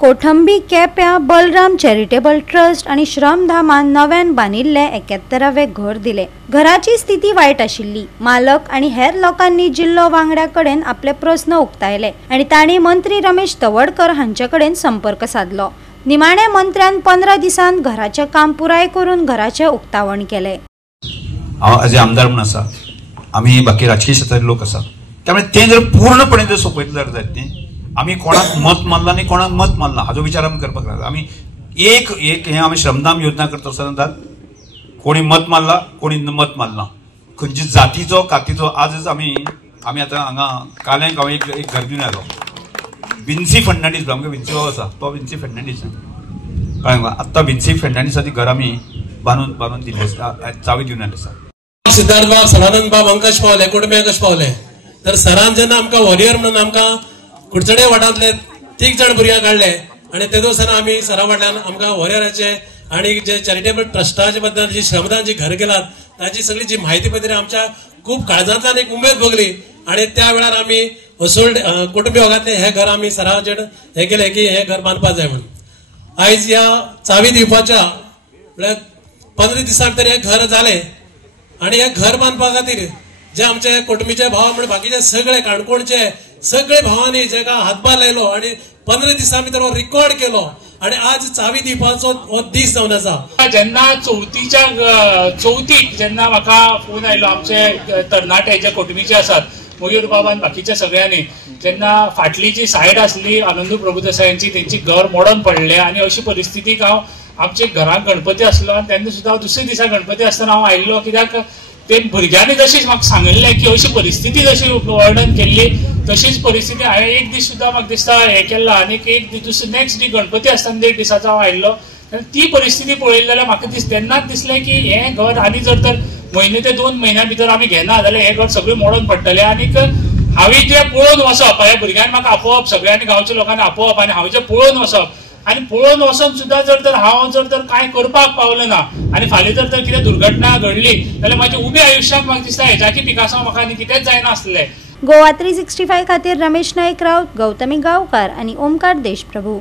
कोठंबी केप्यां Balram charitable trust आणि श्रमधामान नव्यान बांदिल्ले 71वे घर दिले। घराची स्थिती वाईट आशिल्ली। मालक आणि हेर लोकांनी जिल्लो वांगड्या कडेन आपले प्रश्न उक्तायले आणि तांणी मंत्री रमेश तवडकर हांचे कडेन संपर्क साधलो। निमाणे मंत्र्यान 15 दिसांत घराचे काम पुराय करून घराचे उक्तावण केले। आज आमदार म्हणून आसा, आम्ही बाकी राजकीय क्षेत्रातले लोक आसा, त्यामुळे ते जर पूर्णपणे जर सोपयतले जायत आम्ही कोणाक मत मारला आणि कोणाक मत मारला हाजो विचार आमी करपाक लागला। आमी एक हे आमी श्रमदान योजना करता आसतना कोणी मत मारला कोणी मत मारला, खंयची जातीचो कातीचो आजच आमी आतां हांगा काल्याक हांव एक घर दिवन आयलो। विन्सी फर्नांडीस आमकां विन्सी बाब आसा तो विन्सी फर्नांडीस कळ्ळें। आतां विन्सी फर्नांडीसाची घर आमी बांदून दिल्ली चावी दिवन आयले आसा। सिद्धार्थ बाब, सदानंद बाब हांकां कशें पावले, कुटुंबियांक कशें पावले, तर सरान जेन्ना आमकां वॉरियर म्हणून आमकां कुडचडे वाठारांतले 3 जाण भुरग्यांक काडले आणि तेदो सर आमी सरा वाटल्यान आमकां वॉरियराचे आणि जे चॅरिटेबल ट्रस्टाचे बद्दल जी श्रमदान जी घर केलात ताची सगळी जी म्हायती पत्र आमच्या खूप काळजांतल्यान एक उमेद भोगली आणि त्या वेळार आमी असोल्ड कुटुंबी विभागातले हे घर आमी सराचेर हे केले की हे घर बांदपाक जाय म्हणून। आयज या चावी दिवपाच्या म्हळ्यार 15 दिसांक तरी हे घर जाले आणि हे घर बांदपा खातीर जे आमचे कुटुंबीचे भाव म्हणजे बाकीचे सगळे काणकोणचे सगळे भावांनी जेका हातभार लायलो आणि 15 दिसां भितर रिकॉर्ड केलो आणि आज चावी दिवपाचो हो दीस जावन आसा। जेन्ना चवथीक जेन्ना म्हाका फोन आयलो आमचे तरणाटे जे कुटुंबीचे आसात मयूर बाबान बाकीच्या सगळ्यांनी, जेन्ना फाटली जी सायड आसली आनंदू प्रभुदेसायांची तेंची घर मोडून पडले आणि अशी परिस्थितीक हांव आमचे घरांत गणपती आसलो आणि तेन्ना सुद्दां दुसरे दिसा गणपती आसतना हांव आयिल्लो, कित्याक ते भुरग्यांनी जशीच म्हाका सांगिल्लें की अशी परिस्थिती जशी वर्णन केल्ली तशीच परिस्थिती हांवें एक दीस सुद्दां म्हाका दिसता हे केला आनी एक दीस नेक्स्ट डे गणपती आसतना 1.5 दिसाचो हांव आयिल्लो। ती परिस्थिती पळयली जाल्यार म्हाका तेन्नाच दिसलें की हें घर आनी जर तर म्हयने ते 2 म्हयन्या भितर आमी घेना जाल्यार हें घर सगळें मोडून पडटलें। आनीक हांवें जें पळोवन वचप, ह्या भुरग्यांनी म्हाका आपोवप, सगळ्यांनी गांवच्या लोकांनी आपोवप आनी हांवें जें पळोवन वचप आणि पळोवन वचून सुद्दां जर तर हांव जर तर कांय करपाक पावलो ना आनी फाल्यां जर तर कितें दुर्घटना घडली जाल्यार म्हाज्या उब्या आयुश्याक म्हाका दिसता हेज्याची पिकासांव म्हाका आनी कितेंच जायना आसलें। गोवा 365 खातीर रमेश नाईक राऊत, गौतमी गांवकार आणि ओमकार देशप्रभू।